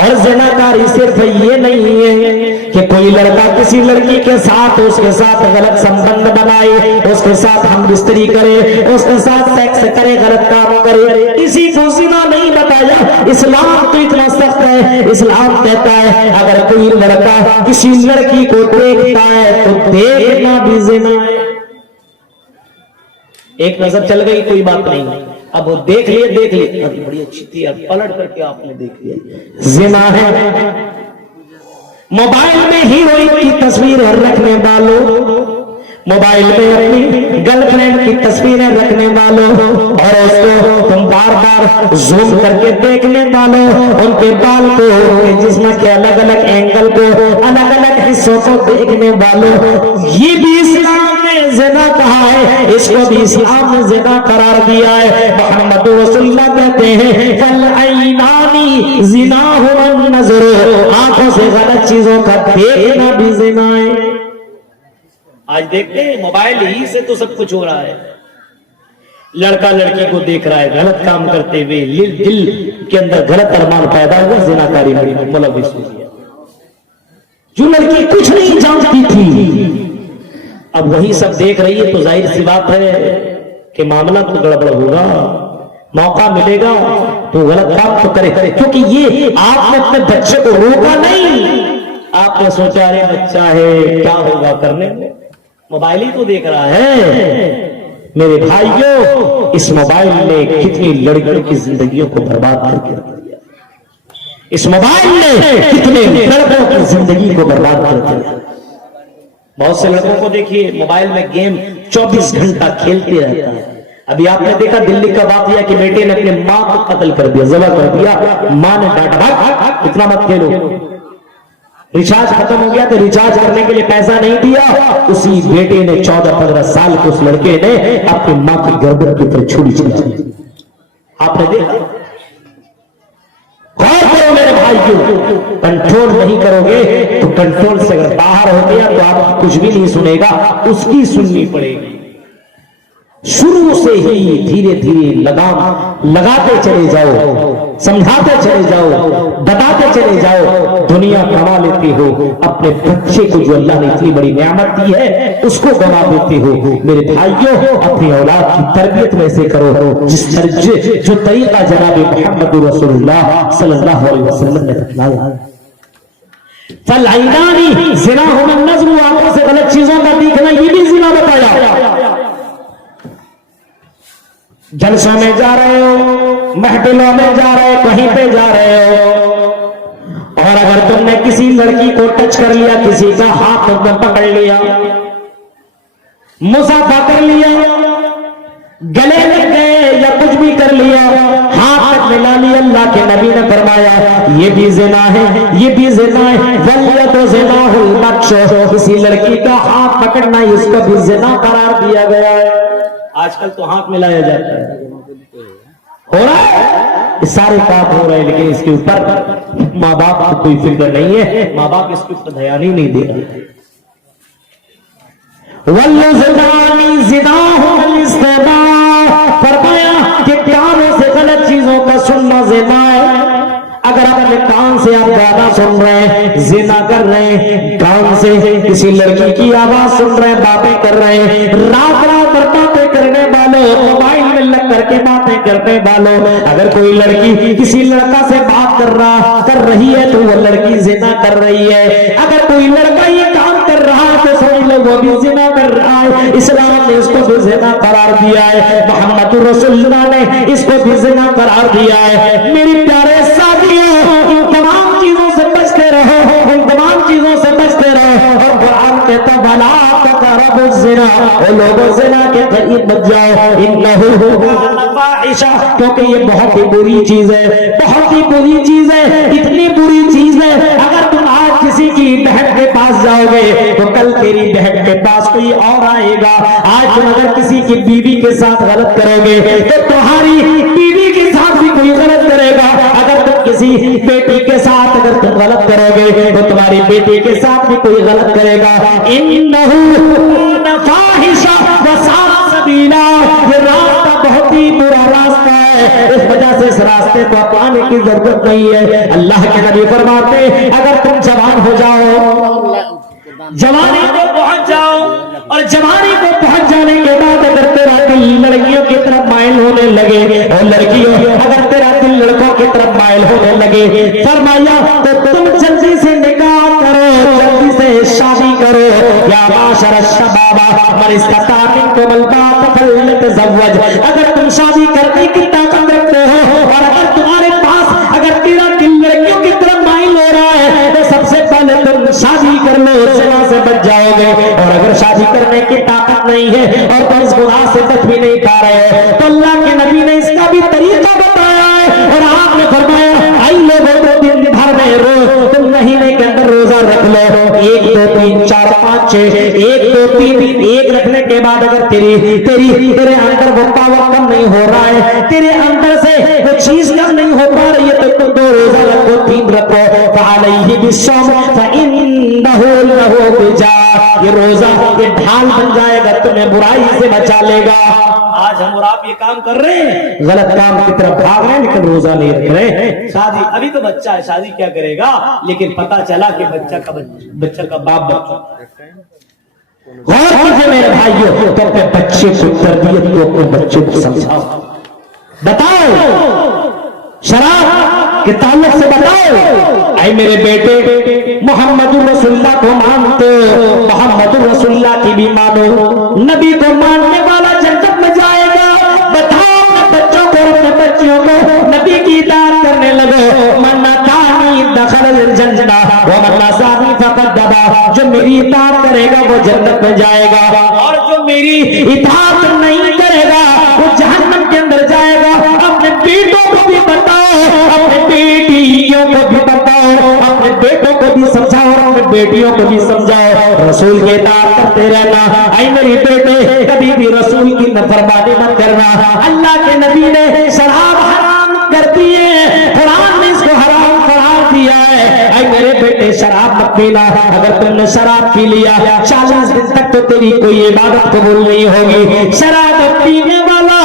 और ज़िनाकारी सिर्फ ये नहीं है कि कोई लड़का किसी लड़की के साथ उसके साथ गलत संबंध बनाए, उसके साथ हम बिस्तरी करे, उसके साथ सेक्स करे, गलत काम करे, इसी को ज़िना नहीं बताया। इस्लाम तो इतना सख्त है, इस्लाम कहता है अगर कोई लड़का किसी लड़की को देखता है तो देखना भी ज़िना है। एक नजर चल गई कोई बात नहीं, अब वो देख लिए अभी बड़ी अच्छी थी, अब पलट करके आपने देख लिया, ज़िना है। मोबाइल में हीरोइन की तस्वीर रखने वालों, मोबाइल में अपनी गर्लफ्रेंड की तस्वीरें रखने वालों और उसको तुम बार बार जूम करके देखने वालों, उनके बाल को, जिस्म के अलग अलग एंगल को, अलग अलग हिस्सों को देखने वालों, ये भी इस्लाम ने ज़िना कहा है, इसको भी इस्लाम ने ज़िना करार दिया है। मोहम्मद रसूलुल्लाह कहते हैं फल ऐनानी ज़िना हुआ नज़र, आंखों से गलत चीजों का देखना भी ज़िना है। आज देखते हैं मोबाइल ही से तो सब कुछ हो रहा है। लड़का लड़की को देख रहा है गलत काम करते हुए, दिल के अंदर गलत अरमान पैदा हुआ, ज़िनाकारी मुलव्विस हो गया। जो लड़की कुछ नहीं जानती थी अब वही सब देख रही है, तो जाहिर सी बात है कि मामला तो गड़बड़ होगा। मौका मिलेगा तो गलत काम तो करे, क्योंकि ये आपने अपने बच्चे को रोका नहीं, आपने सोचा अरे बच्चा है क्या होगा करने में, मोबाइल ही तो देख रहा है। मेरे भाइयों, इस मोबाइल ने कितनी लड़कियों की जिंदगियों को बर्बाद करके रख दिया, इस मोबाइल ने कितने लड़कों की जिंदगी को बर्बाद कर दिया। बहुत से लड़कों को देखिए मोबाइल में गेम 24 घंटा खेलते रहता है। अभी आपने देखा दिल्ली का बात यह कि बेटे ने अपने मां को कत्ल कर दिया, ज़बह कर दिया, मां ने डांटा इतना मत खेलो। रिचार्ज खत्म हो गया तो रिचार्ज करने के लिए पैसा नहीं दिया, उसी बेटे ने 14-15 साल के उस लड़के ने अपनी मां की गर्दन के ऊपर छुरी चला दी। आपने देखा? गौर करो मेरे भाइयों, कंट्रोल नहीं करोगे तो कंट्रोल से अगर बाहर हो गया तो आप कुछ भी नहीं सुनेगा, उसकी सुननी पड़ेगी। शुरू से ही धीरे धीरे लगाम लगाते चले जाओ, समझाते चले जाओ, बताते चले जाओ, दुनिया गंवा लेते हो। अपने बच्चे को जो अल्लाह ने इतनी बड़ी नेमत दी है उसको गंवा देते हो। मेरे भाइयों, अपनी औलाद की तरबियत वैसे करो जो तरीका जनाब मोहम्मद रसूलुल्लाह सल्लल्लाहु अलैहि वसल्लम ने बताया। फल ऐनानी ज़िना हुआ नज़्र, आंखों से गलत चीजों का देखना ये भी ज़िना बताया। जलसों में जा रहे हो, महफिलों में जा रहे हो, कहीं पे जा रहे हो, और अगर तुमने किसी लड़की को टच कर लिया, किसी का हाथ तुमने पकड़ लिया, मुसाफा कर लिया, गले लग गए या कुछ भी कर लिया, हाथ तक मिला लिया, अल्लाह के नबी ने फरमाया ये भी ज़िना है, ये भी ज़िना है। वल्यदु ज़िनाहुल बत्श, किसी लड़की का हाथ पकड़ना इसको भी ज़िना करार दिया गया है। आजकल तो हाथ मिलाया जाता है, हो रहा है, सारे काम हो रहे हैं, लेकिन इसके ऊपर माँ बाप को कोई फिक्र नहीं है, माँ बाप इसके ऊपर ध्यान ही नहीं दे रहे। फरमाया कि कानों से गलत चीजों का सुनना ज़िना है। अगर अपने कान से आप गाना सुन रहे हैं, ज़िना कर रहे हैं, कान से किसी लड़की की आवाज सुन रहे हैं, बातें कर रहे हैं, रात रात भर बातें करने वालों, मोबाइल में लग करके बातें करने वालों, अगर कोई लड़की किसी लड़का से बात कर रही है तो वो लड़की ज़िना कर रही है। अगर कोई लड़का ये काम कर रहा है तो समझ लो वो भी ज़िना कर रहा है। इस्लाम ने इसको भी ज़िना करार दिया है, मोहम्मद रसूलुल्लाह ने इसको भी ज़िना करार दिया है। मेरे प्यारे साथियों, इन तमाम चीजों से बचते रहो, इन तमाम चीजों से बचते रहो। और कुरान कहता है भला तक़रबु ज़िना, ओ लोगों ज़िना के करीब मत जाओ, इन्नहु काना फ़ाहिशा, क्योंकि ये बहुत ही बुरी चीज है, बहुत ही बुरी चीज है, इतनी बुरी चीज है। अगर तुम आज किसी की बहन के पास जाओगे तो कल तेरी बहन के पास कोई और आएगा। आज तुम अगर किसी की बीवी के साथ गलत करोगे तो तुम्हारी बीवी के साथ भी कोई गलत करेगा। अगर तुम किसी बेटी के साथ अगर तुम गलत करोगे तो तुम्हारी बेटी के साथ भी कोई गलत करेगा। इन्नहु काना फ़ाहिशा व साअ सबीला, ये रास्ता बहुत ही बुरा रास्ता है। इस वजह से इस रास्ते को अपनाने की जरूरत नहीं है। अल्लाह के नबी फरमाते अगर तुम जवान हो जाओ, जवानी को पहुंच जाओ, और जवानी को पहुंच जाने के बाद अगर तेरा दिल लड़कियों की तरफ माइल होने लगे, और लड़कियों अगर तेरा दिल लड़कों की तरफ माइल होने लगे, फरमाया तो तुम जल्दी से निकाह करो, जल्दी से शादी करो। या माशर शबाबा मन इस्तता मिनकुमुल बात फल्यतज़व्वज, अगर तुम शादी करने की ताकत रखते हो और अगर तुम्हारे पास अगर तेरा दिल लड़कियों की तरफ माइल हो रहा है तो सबसे पहले तुम शादी कर लो, ज़िना से बच जाओगे। और अगर शादी करने की ताकत नहीं है और तुम इस गुनाह से बच भी नहीं पा रहे हो तो अल्लाह के नबी ने इसका भी तरीका बताया है। और आपने फरमाया आई लोगों को दिन भर में रोज तुम महीने के अंदर रोजा रख लो, 1 2 3 4 5 6, 1 2 3 1 रखने के बाद अगर तेरे अंदर वो पावर कम नहीं हो रहा है, तेरे अंदर से वो चीज कम नहीं हो पा रही है तो तुम 2 रोजा रखो, 3 रखो। फअलैहि बिस्सौम फइन्नहु लहु विजा, ये रोजा ये ढाल बन जाएगा, तुम्हें बुराई से बचा लेगा। आज हम और आप ये काम कर रहे हैं, गलत काम की तरफ भाग रहे हैं लेकिन रोजा नहीं रख रहे। शादी अभी तो बच्चा है, शादी क्या करेगा, लेकिन पता चला कि बच्चा का बाप बच्चा। गौर कीजिए मेरे भाइयों, तो अपने बच्चे को तरबियत को अपने बच्चे को समझाओ, बताओ शराब के ताल्लुक से बताओ। ऐ मेरे बेटे मोहम्मदुर रसूलुल्लाह को मानते हो, मोहम्मदुर रसूलुल्लाह की भी मानो, नबी को मानने वाला जन्नत में जाएगा। बताओ अपने बच्चों को, अपने बच्चियों को नबी की इताअत करने लगो। मन अतानी दखल जन्नत व मन असानी फक़द दबा, जो मेरी इताअत करेगा वो जन्नत में जाएगा और जो मेरी इताअत नहीं करेगा वो जहन्नम के अंदर जाएगा। अपने बेटों को भी बताओ, अपने बेटियों को भी बताओ, अपने बेटों को भी समझाओ और अपने बेटियों को भी समझाओ। रसूल के इताअत करते रहना। ऐ मेरे बेटे कभी भी रसूल की नाफरमानी मत करना। अल्लाह के नबी ने शराब हराम कर दी है, कुरान ने इसको हराम करार दिया है। ऐ मेरे बेटे शराब मत पीना, अगर तुमने शराब पी लिया 40 दिन तक तो तेरी कोई इबादत कबूल नहीं होगी। शराब पीने वाला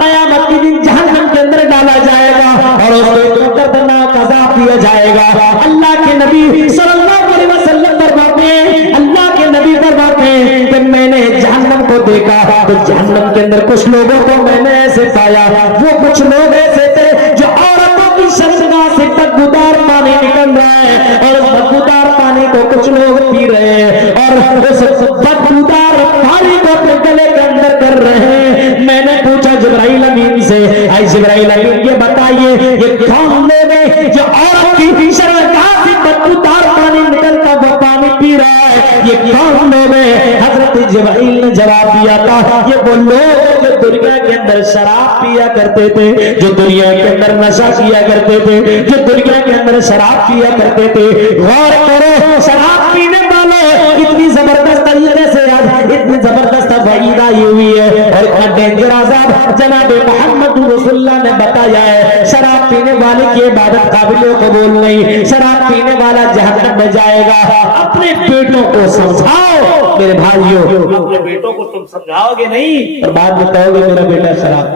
कयामत के दिन जहन्नम के अंदर डाला जाएगा और उसको दर्दनाक अज़ाब दिया जाएगा। अल्लाह के नबी सल्लल्लाहु अलैहि वसल्लम फरमाते हैं, अल्लाह के नबी फरमाते हैं कि मैंने जहन्नम को देखा तो जहन्नम के अंदर कुछ लोगों को मैंने ऐसे पाया, वो कुछ लोग ऐसे थे जो औरतों की शर्मगाह से बदबूदार पानी निकल रहा है और उस बदबूदार पानी को कुछ लोग पी रहे हैं और उस बदबूदार पानी को अपने गले के अंदर कर रहे हैं। मैंने पूछा जिब्राइल अमीन से, आई जिब्राइल अमीन ये बताइए ये कौन लोग हैं जो औरत की शर्मगाह से बदबूदार पानी निकलता वो पानी पी रहा है, ये कौन लोग हैं? हजरत जिब्राइल ने जवाब दिया था ये वो लोग जो दुनिया के अंदर शराब पिया करते थे, जो दुनिया के अंदर नशा किया करते थे, जो दुनिया के अंदर शराब पिया करते थे। गौर करो शराब पीने वाले इतनी जबरदस्त तरीके से इतनी जबरदस्त वईद आई हुई है और इतना डेंजर अज़ाब जनाब मोहम्मद रसूलुल्लाह ने बताया है। शराब पीने वाले की इबादत काबिल कबूल नहीं, शराब पीने वाला जहन्नम में जाएगा। अपने बेटों को समझाओ मेरे भाइयों, अपने बेटों को तुम समझाओगे नहीं और बाद में कहोगे मेरा बेटा शराब।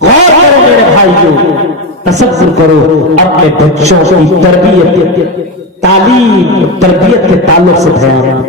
गौर करो मेरे भाइयों, तसव्वुर करो अपने बच्चों की तरबियत तालीम तरबियत के ताल्लुक से ध्यान।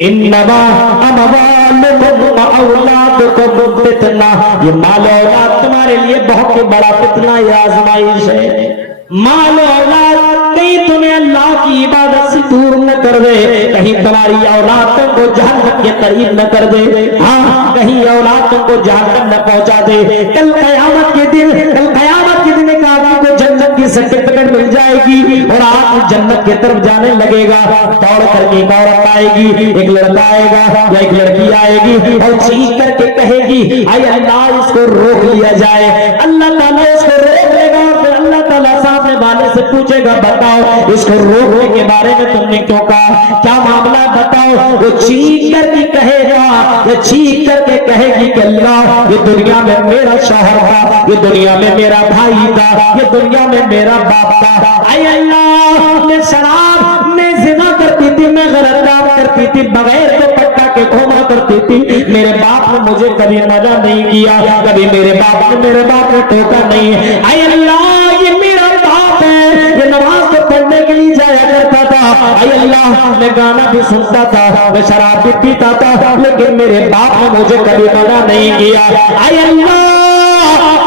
इन्नमा अमवालुकुम व औलादुकुम फितना, ये माल औलाद तुम्हारे लिए बहुत ही बड़ा फितना या आजमाइश है। माल औलाद कहीं तुम्हें अल्लाह की इबादत से दूर न कर दे, कहीं तुम्हारी औलाद तुमको जहन्नम के करीब न कर दे, हाँ कहीं औलाद तुमको जहन्नम न पहुंचा दे। कल कयामत के दिन एक आदमी को जन्नत की सर्टिफिकेट मिल जाएगी और आप जन्नत की तरफ जाने लगेगा। दौड़ करके एक औरत आएगी, एक लड़का आएगा या एक लड़की आएगी और चीख करके कहेगी आय अल्लाह इसको रोक लिया जाए। अल्लाह ताला इसको रोक लेगा और फिर अल्लाह ताला सामने वाले से पूछेगा बताओ इसको रोकने के बारे में तुमने क्यों कहा, क्या मामला बताओ। वो चीख करके कहेगा, ये चीख करके कहेगी कि अल्लाह ये दुनिया में मेरा शौहर था, ये दुनिया में मेरा भाई था, ये दुनिया में मेरा बाप था। आय अल्लाह मैं शराब में जिना करती थी, मैं गलत काम करती थी, बगैर तो पट्टा के घूमा करती थी। मेरे बाप ने मुझे कभी मना नहीं किया, कभी मेरे बाप ने टोका नहीं। ऐ अल्लाह, ये मेरा बाप है, ये नमाज तो पढ़ने के लिए जाया करता था। ऐ अल्लाह, मैं गाना भी सुनता था, मैं शराब भी पीता था, लेकिन मेरे बाप ने मुझे कभी मना नहीं किया। ऐ अल्लाह,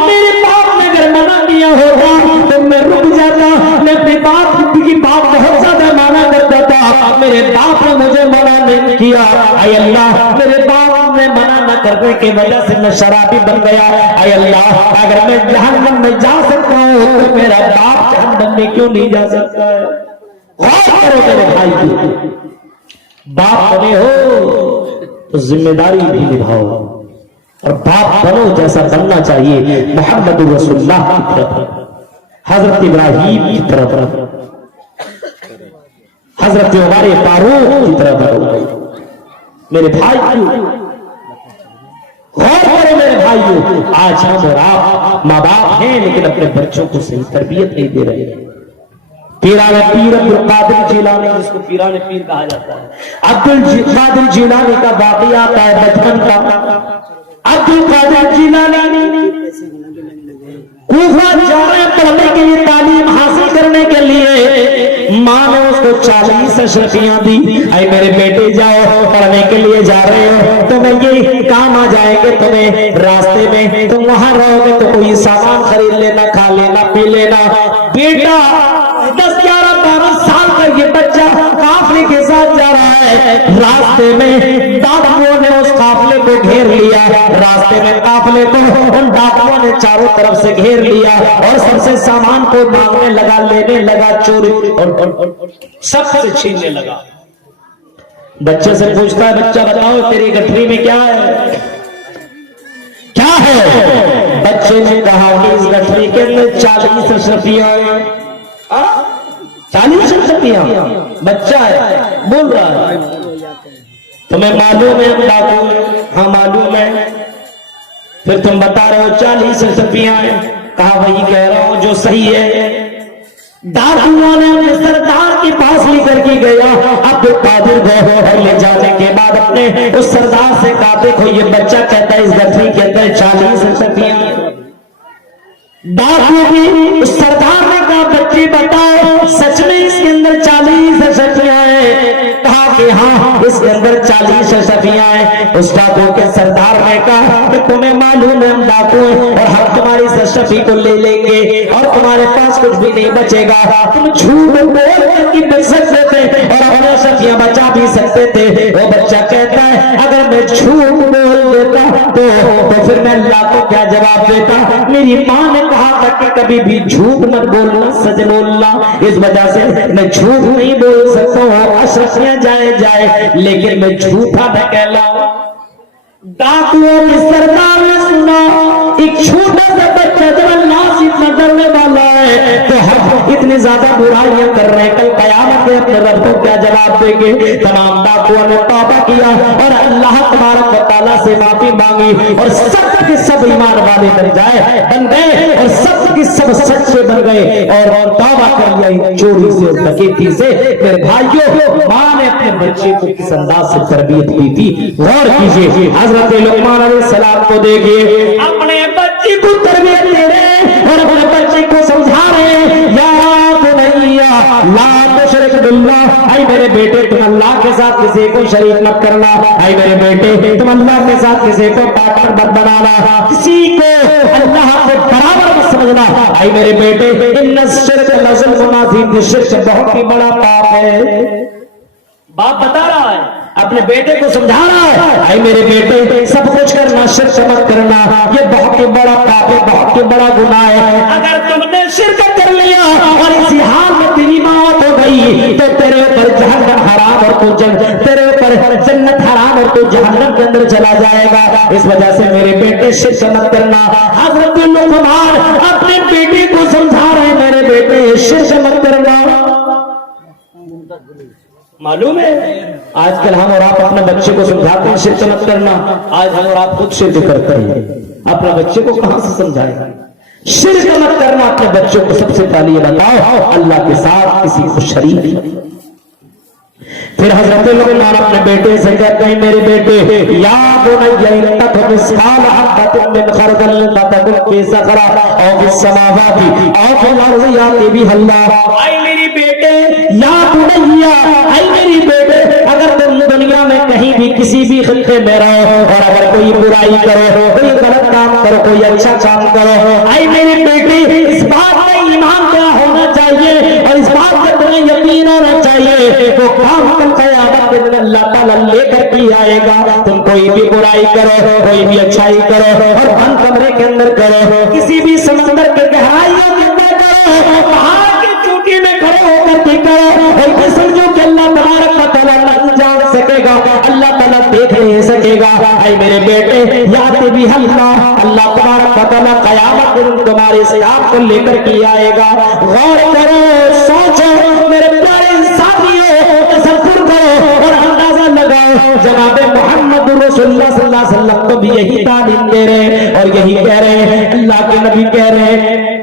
मेरे बाप ने अगर मना किया होगा तो मैं रुक जाता। मैं अपने बाप की बात बहुत ज्यादा माना करता था, मेरे बाप ने मुझे मना नहीं किया। ऐ अल्लाह, मेरे बाप ने मना न करने की वजह से मैं शराबी बन गया। ऐ अल्लाह, अगर मैं जहन्नम में जा सकता हूँ तो मेरा बाप जहन्नम में क्यों नहीं जा सकता है? गौर करो मेरे भाई की, बाप बने हो तो जिम्मेदारी भी निभाओ, और बाप बनो जैसा बनना चाहिए मोहम्मद रसूलुल्लाह की तरफ, हजरत इब्राहिम की तरफ, हजरत उमर फारूक की तरफ बनो। मेरे भाइयों, गौर करो मेरे भाइयों, आज हम और आप माँ बाप हैं लेकिन अपने बच्चों को सही तरबियत नहीं दे रहे हैं। पीराने पीर अब्दुल कादिर जिलानी, जिसको पीराने पीर कहा जाता है, अब्दुल कादिर जिलानी का वाक़या आता है बचपन का। अब्दुल कादिर जिलानी कूफा जा रहे हैं पढ़ने के लिए, तालीम हासिल करने के लिए। माँ ने उसको 40 अशरफियां दी। ऐ मेरे बेटे, जाओ पढ़ने के लिए जा रहे हो, तुम्हें ये काम आ जाएंगे, तुम्हें रास्ते में तुम वहां रहोगे तो कोई सामान खरीद लेना, खा लेना, पी लेना। बेटा 10, 11, 12 साल का ये बच्चा काफले के साथ जा रहा है। रास्ते में डाकुओं ने उस काफले को घेर लिया, रास्ते में काफले को उन डाकुओं ने चारों तरफ से घेर लिया और सबसे सामान को मांगने लगा, लेने लगा, चोरी और सबसे छीनने लगा। बच्चे से पूछता है, बच्चा बताओ तेरी गठरी में क्या है, क्या है? बच्चे ने कहा कि इस गठरी के अंदर 40 अशरफियां हैं। 40 अशरफियां? बच्चा है, बोल रहा है। तुम्हें मालूम है हम डाकू हैं? हाँ मालूम है। फिर तुम बता रहे हो 40 अशरफियां हैं? कहा वही कह रहा हूं जो सही है। डाकुओं ने अपने सरदार के पास लेकर के गया। अब्दुल कादिर गए, ले जाने के बाद अपने उस सरदार से कहा, देखो ये बच्चा कहता है इस गठरी के अंदर 40 अशरफियां। डाकू भी उस सरदार ने कहा, बच्चे बताओ सच में इसके अंदर 40 अशरफियां हैं? कहा कि हाँ इसके अंदर 40 अशरफियां हैं। उस डाकू के सरदार ने कहा कि तुम्हें मालूम है हम डाकू हैं और हम तुम्हारी इस अशरफी को ले लेंगे और तुम्हारे पास कुछ भी नहीं बचेगा। तुम झूठ बोल करके बच सकते थे और अपनी अशरफियां बचा भी सकते थे। वो बच्चा कहता है, अगर मैं झूठ बोल देता तो फिर मैं अल्लाह को क्या जवाब देता? मेरी माँ ने कहा था कि कभी भी झूठ मत बोलना, सच बोलना। इस वजह से मैं झूठ नहीं बोल सकता हूँ, अशरफियां जाए लेकिन मैं झूठा न कहलाऊं। डाकुओं के सरदार ने सुना, एक छोटा सा बच्चा जब अल्लाह से इतना डरने वाला है तो हम इतनी ज्यादा बुराइयां कर रहे हैं, कल कयामत में अपने रब को क्या जवाब देंगे? तमाम डाकुओं ने तौबा किया और अल्लाह तबारक व तआला से माफी मांगी और सब के सब ईमान वाले बन गए और सब के सब सच्चे बन गए और तौबा कर लिया चोरी से और डकैती से। मेरे भाइयों, माँ ने अपने बच्चे को किस अंदाज से तरबियत की थी, गौर कीजिए। हजरत लुकमान अलैहिस्सलाम को देखिए, अपने बच्चे को तरबियत दे रहे और अपने बच्चे को समझा रहे, या बुनैया ला तुशरिक बिल्लाह, ऐ मेरे बेटे तुम अल्लाह के साथ किसी को शरीक मत करना। ऐ मेरे बेटे तुम अल्लाह के साथ किसी को पार्टनर मत बनाना, किसी को अल्लाह के बराबर मत समझना। ऐ मेरे बेटे इन्ना शिर्क लज़ुल्मुन अज़ीम, शिर्क बहुत ही बड़ा पाप है। बाप बता रहा है, अपने बेटे को समझा रहा है, ऐ मेरे बेटे सब कुछ करना, शिर्क मत करना, ये बहुत ही बड़ा पाप है, बहुत ही बड़ा गुनाह है। अगर तुमने शिर्क कर लिया और इसी हाल में तेरी मौत हो गई तो तेरे ऊपर जहन्नम हराम और तू तेरे ऊपर जन्नत हराम और तू जहन्नम के अंदर चला जाएगा। इस वजह से मेरे बेटे शिर्क मत करना। हजरत लुकमान अपने बेटे को समझा रहे, मेरे बेटे शिर्क मत करना। मालूम है आजकल हम और आप अपने बच्चे को समझाते हैं शिर्क मत करना, आज हम और आप खुद शिर्क करते हैं। अपने बच्चे को कहां से समझाएं? शिर्क मत करना अपने बच्चों को सबसे पहले ये बताओ, अल्लाह के साथ किसी को शरीक फिर हजरत लुकमान अपने बेटे से कहते हैं, मेरे बेटे या बुनय्या इन तकुन मिस्काल हब्बतिन मिन खरदल तकुन फी सखरा औ फिस समावाति औ फिल अर्ज़ि याति बिहल्लाह। ऐ मेरे बेटे, या बुनय्या, ऐ मेरे बेटे, अगर तुम दुनिया में कहीं भी किसी भी खित्ते में रहो और अगर कोई बुराई करो, कोई गलत काम करो, कोई अच्छा काम करो, ऐ मेरे बेटे, इस बात में ईमान क्या होना चाहिए और इस बात पर तुम्हें यकीन होना चाहिए, वो काम कल क़यामत के दिन अल्लाह ताला लेकर के आएगा। तुम कोई भी बुराई करो, कोई भी अच्छाई करो और बंद कमरे के अंदर करो, किसी भी समंदर के गहराइयों के अंदर करो, पहाड़ की चोटी में खड़े होकर के करो, और ये समझो कि अल्लाह तबारक व तआला नहीं जान सकेगा, अल्लाह ताला देख नहीं सकेगा। ऐ मेरे बेटे, याद भी अल्लाह तबारक व तआला क़यामत के दिन तुम्हारे हिसाब को लेकर के आएगा। गौर करो, सोचो मेरे प्यारे साथियों, तसव्वुर करो और अंदाजा लगाओ। जनाब मोहम्मद रसूलुल्लाह सल्लल्लाहु अलैहि वसल्लम तो भी यही तालीम दे रहे हैं और यही कह रहे हैं, अल्लाह के नबी कह रहे हैं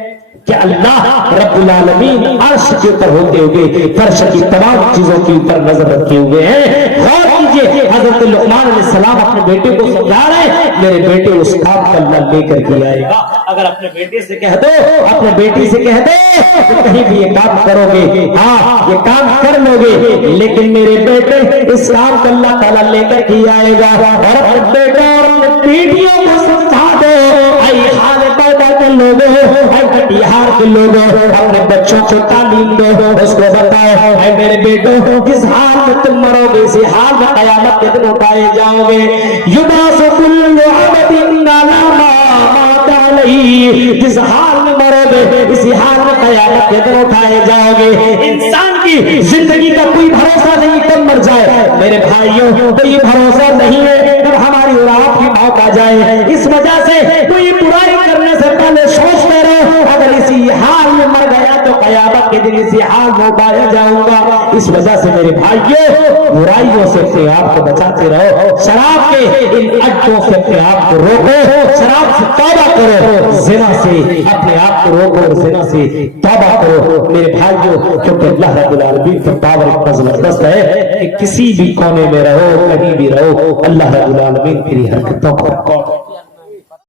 कि अल्लाह रब्बुल आलमीन अर्श के ऊपर होते हुए फर्श की तमाम चीजों के ऊपर नजर रखे हुए हैं। गौर कीजिए, हजरत लुकमान अलैहिस्सलाम अपने बेटे को समझा रहे हैं, मेरे बेटे उस काम को अल्लाह लेकर के आएगा। अगर अपने बेटे से कह दो, अपने बेटी से कह दो तो कहीं भी ये काम करोगे, हाँ ये काम कर लोगे, लेकिन मेरे बेटे इस काम को अल्लाह ताला लेकर के आएगा। और अपने बेटे और अपने बेटियों को समझा दो, आई हाल पैदा कर लोगों, कटिहार के लोगों, अपने बच्चों को तालीम दो, उसको बताओ, ऐ मेरे बेटो, किस हाल में तुम मरोगे इसी हाल में क़यामत के दिन उठाए जाओगे। युबासु कुल्लु अबदिन अला मा मात अलैहि, जिस हाल में मरोगे इसी हाल में क़यामत के दिन उठाए जाओगे। इंसान की जिंदगी का कोई भरोसा नहीं कब मर जाए। मेरे भाइयों, तो ये भरोसा नहीं है कब हमारी और आपकी मौत आ जाए। इस वजह से कोई बुराई करने से पहले सोचते रहो, अगर इसी हाल में मर गया तो क़यामत के दिन इसी हाल में उठाया जाऊंगा। इस वजह से मेरे भाइयों, बुराइयों से अपने आप को बचाते रहो, शराब के इन अड्डों से अपने आप को रोको, शराब से तौबा करो, ज़िना से अपने आप को रोको और ज़िना से तौबा करो मेरे भाइयों, क्योंकि अल्लाह रब्बुल आलमीन का पावर इतना जबरदस्त है कि किसी भी कोने में रहो, कहीं भी रहो, अल्लाह रब्बुल आलमीन मेरी हरकतों को